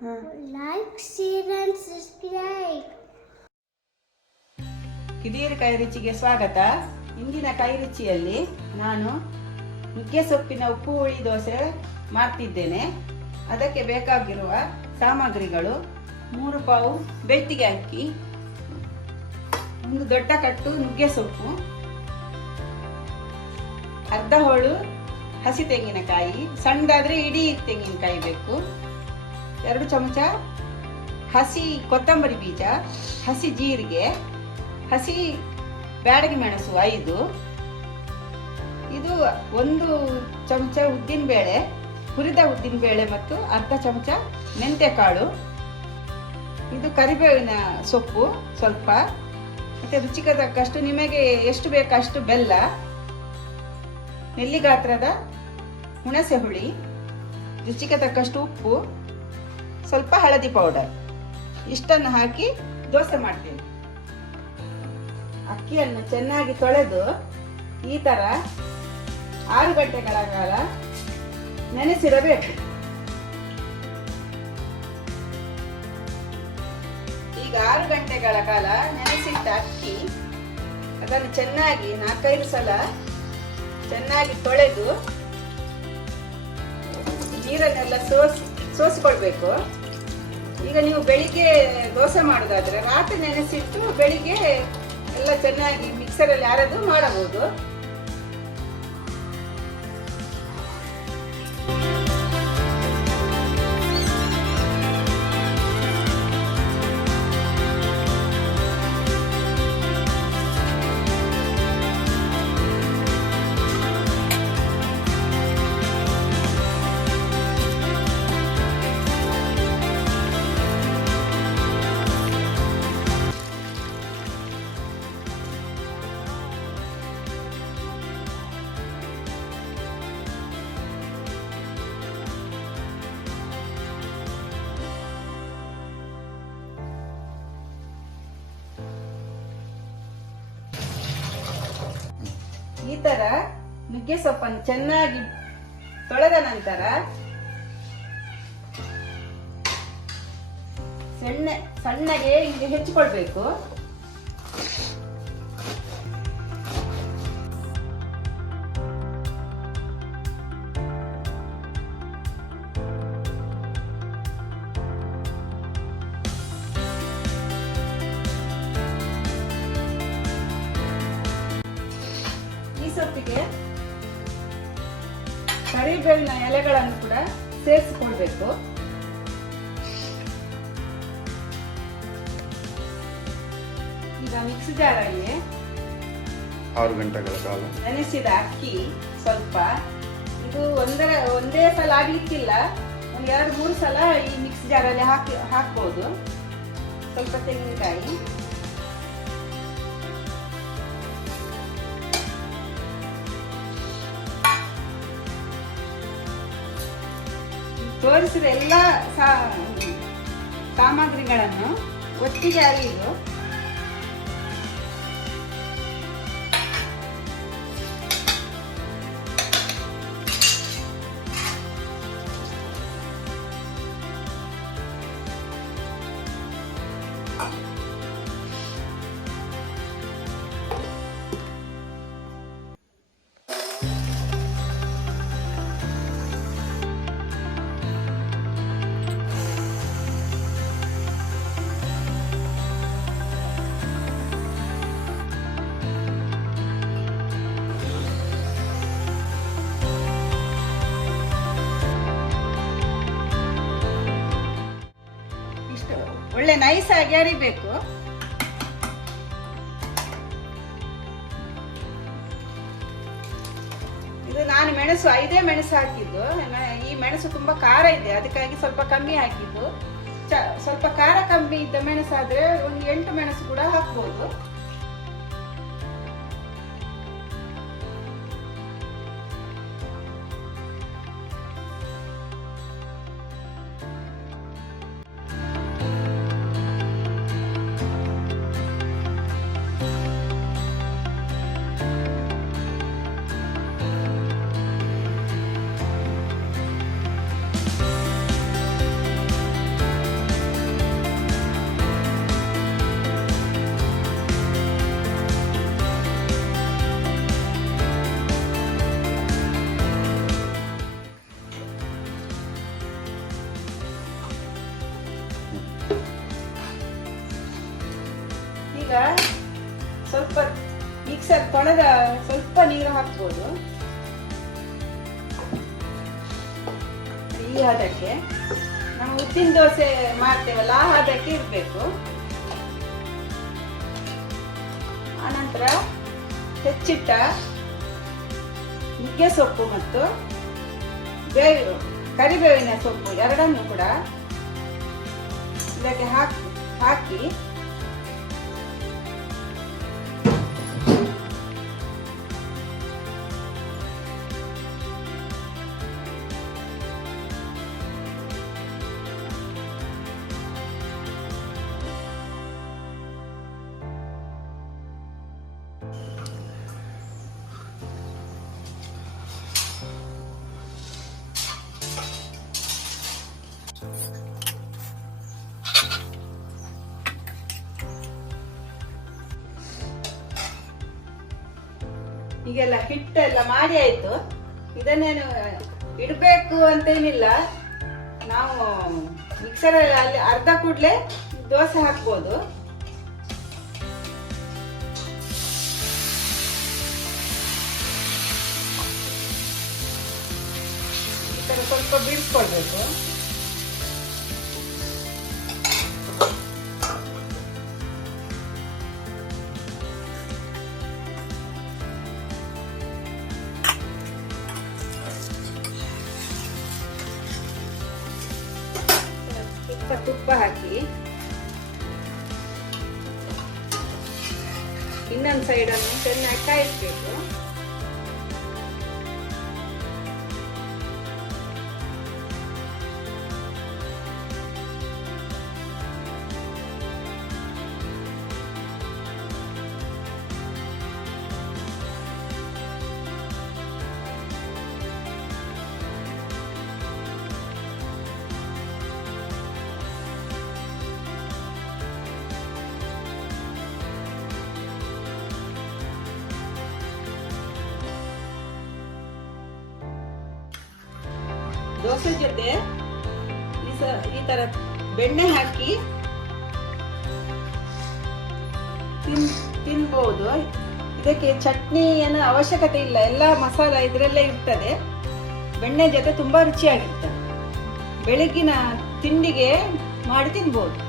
Like, share and subscribe. ಕಿದಿಯರ ಕೈ ರುಚಿಗೆ ಸ್ವಾಗತ. ಇಂದಿನ ಕೈ ರುಚಿಯಲ್ಲಿ ನಾನು ನುಗ್ಗೆ ಸೊಪ್ಪಿನ ಉಪ್ಪು ಹುಳಿ ದೋಸೆ ಮಾಡ್ತಿದ್ದೇನೆ. ಅದಕ್ಕೆ ಬೇಕಾಗಿರುವ ಸಾಮಗ್ರಿಗಳು: 3 ಪಾವು ಬೆಳ್ತಿಗೆ ಅಕ್ಕಿ, 1 ದೊಡ್ಡ ಕಟ್ಟು ನುಗ್ಗೆ ಸೊಪ್ಪು, ಅರ್ಧ ಹೋಳು ಹಸಿ ತೆಂಗಿನಕಾಯಿ, ಸಣ್ಣದಾದ್ರೆ ಇಡೀ ತೆಂಗಿನಕಾಯಿ ಬೇಕು, 2 ಚಮಚ ಹಸಿ ಕೊತ್ತಂಬರಿ ಬೀಜ, ಹಸಿ ಜೀರಿಗೆ, ಹಸಿ ಬ್ಯಾಡಗಿ ಮೆಣಸು 5, ಇದು 1 ಚಮಚ ಉದ್ದಿನಬೇಳೆ, ಹುರಿದ ಉದ್ದಿನಬೇಳೆ ಮತ್ತು ಅರ್ಧ ಚಮಚ ಮೆಂತ್ಯಕಾಳು, ಇದು ಕರಿಬೇವಿನ ಸೊಪ್ಪು ಸ್ವಲ್ಪ, ಮತ್ತೆ ರುಚಿಗೆ ತಕ್ಕಷ್ಟು ನಿಮಗೆ ಎಷ್ಟು ಬೇಕಷ್ಟು ಬೆಲ್ಲ, ನೆಲ್ಲಿ ಗಾತ್ರದ ಹುಣಸೆ ಹುಳಿ, ರುಚಿಗೆ ತಕ್ಕಷ್ಟು ಉಪ್ಪು, ಸ್ವಲ್ಪ ಹಳದಿ ಪೌಡರ್. ಇಷ್ಟನ್ನು ಹಾಕಿ ದೋಸೆ ಮಾಡ್ತೀನಿ. ಅಕ್ಕಿಯನ್ನು ಚೆನ್ನಾಗಿ ತೊಳೆದು ಈ ತರ 6 ಗಂಟೆಗಳ ಕಾಲ ನೆನೆಸಿಡಬೇಕು. ಈಗ 6 ಗಂಟೆಗಳ ಕಾಲ ನೆನೆಸಿಟ್ಟ ಅಕ್ಕಿ ಅದನ್ನು ಚೆನ್ನಾಗಿ 4-5 ಸಲ ಚೆನ್ನಾಗಿ ತೊಳೆದು ನೀರನ್ನೆಲ್ಲ ಸೋಸಿಕೊಳ್ಬೇಕು. ಈಗ ನೀವು ಬೆಳಿಗ್ಗೆ ದೋಸೆ ಮಾಡೋದಾದ್ರೆ ರಾತ್ರಿ ನೆನೆಸಿಟ್ಟು ಬೆಳಿಗ್ಗೆ ಎಲ್ಲ ಚೆನ್ನಾಗಿ ಮಿಕ್ಸರಲ್ಲಿ ಅರೆದು ಮಾಡಬಹುದು. ಈ ತರ ನುಗ್ಗೆ ಸೊಪ್ಪನ್ನು ಚೆನ್ನಾಗಿ ತೊಳೆದ ನಂತರ ಸಣ್ಣಗೆ ಹೀಗೆ ಹೆಚ್ಚಿಕೊಳ್ಬೇಕು. ಸೊಪ್ಪಿಗೆ ಕರಿಬೇವಿನ ಎಲೆಗಳನ್ನು ಕೂಡ ಸೇರಿಸಿಕೊಳ್ಬೇಕು. ಈಗ ಮಿಕ್ಸಿ ಜಾರಲ್ಲಿ 6 ಗಂಟೆಗಳ ಕಾಲ ನೆನೆಸಿದ ಅಕ್ಕಿ ಸ್ವಲ್ಪ, ಇದು ಒಂದೇ ಸಲ ಆಗ್ಲಿಕ್ಕಿಲ್ಲ, 2-3 ಸಲ ಈ ಮಿಕ್ಸಿ ಜಾರಲ್ಲಿ ಹಾಕ್ಬೋದು. ಸ್ವಲ್ಪ ತೆಂಗಿನಕಾಯಿ, ತೋರಿಸಿದ ಎಲ್ಲ ಸಾಮಗ್ರಿಗಳನ್ನು ಒಟ್ಟಿಗೆ ಅರಿಯುವುದು. ಒಳ್ಳೆ ನೈಸ್ ಆಗಿ ಅರಿಬೇಕು. ಇದು ನಾನು ಮೆಣಸು 5 ಮೆಣಸು ಹಾಕಿದ್ದು. ಈ ಮೆಣಸು ತುಂಬಾ ಖಾರ ಇದೆ, ಅದಕ್ಕಾಗಿ ಸ್ವಲ್ಪ ಕಮ್ಮಿ ಹಾಕಿದ್ದು. ಸ್ವಲ್ಪ ಖಾರ ಕಮ್ಮಿ ಇದ್ದ ಮೆಣಸಾದ್ರೆ 8 ಮೆಣಸು ಕೂಡ ಹಾಕ್ಬೋದು. ಈಗ ಸ್ವಲ್ಪ ಮಿಕ್ಸರ್ ತೊಳೆದ ಸ್ವಲ್ಪ ನೀರು ಹಾಕ್ಬೋದು. ಈ ಹದಕ್ಕೆ ನಾವು ಉದ್ದಿನ ದೋಸೆ ಮಾಡ್ತೇವಲ್ಲ ಆ ಹದಕ್ಕೆ ಇರಬೇಕು. ಆನಂತರ ಹೆಚ್ಚಿಟ್ಟ ನುಗ್ಗೆ ಸೊಪ್ಪು ಮತ್ತು ಕರಿಬೇವಿನ ಸೊಪ್ಪು ಎರಡನ್ನೂ ಕೂಡ ಇದಕ್ಕೆ ಹಾಕಿ ಈಗೆಲ್ಲ ಹಿಟ್ಟೆಲ್ಲ ಮಾಡಿ ಆಯ್ತು. ಇದನ್ನೇನು ಇಡಬೇಕು ಅಂತೇನಿಲ್ಲ, ನಾವು ಮಿಕ್ಸರ್ ಅಲ್ಲಿ ಅರ್ಧ ಕೂಡಲೇ ದೋಸೆ ಹಾಕ್ಬೋದು. ಈ ತರ ಸ್ವಲ್ಪ ಬಿಡಿಸ್ಕೊಳ್ಬೇಕು. ತುಪ್ಪ ಹಾಕಿ ಇನ್ನೊಂದು ಸೈಡ್ ಅನ್ನು ಚೆನ್ನಾಗಿ ಕಾಯಿಸ್ಬೇಕು. ದೋಸೆ ಜೊತೆ ಈ ತರ ಬೆಣ್ಣೆ ಹಾಕಿ ತಿನ್ಬಹುದು. ಇದಕ್ಕೆ ಚಟ್ನಿ ಏನೋ ಅವಶ್ಯಕತೆ ಇಲ್ಲ, ಎಲ್ಲ ಮಸಾಲ ಇದರಲ್ಲೇ ಇರ್ತದೆ. ಬೆಣ್ಣೆ ಜೊತೆ ತುಂಬಾ ರುಚಿಯಾಗಿರ್ತದೆ. ಬೆಳಗಿನ ತಿಂಡಿಗೆ ಮಾಡಿ ತಿನ್ಬಹುದು.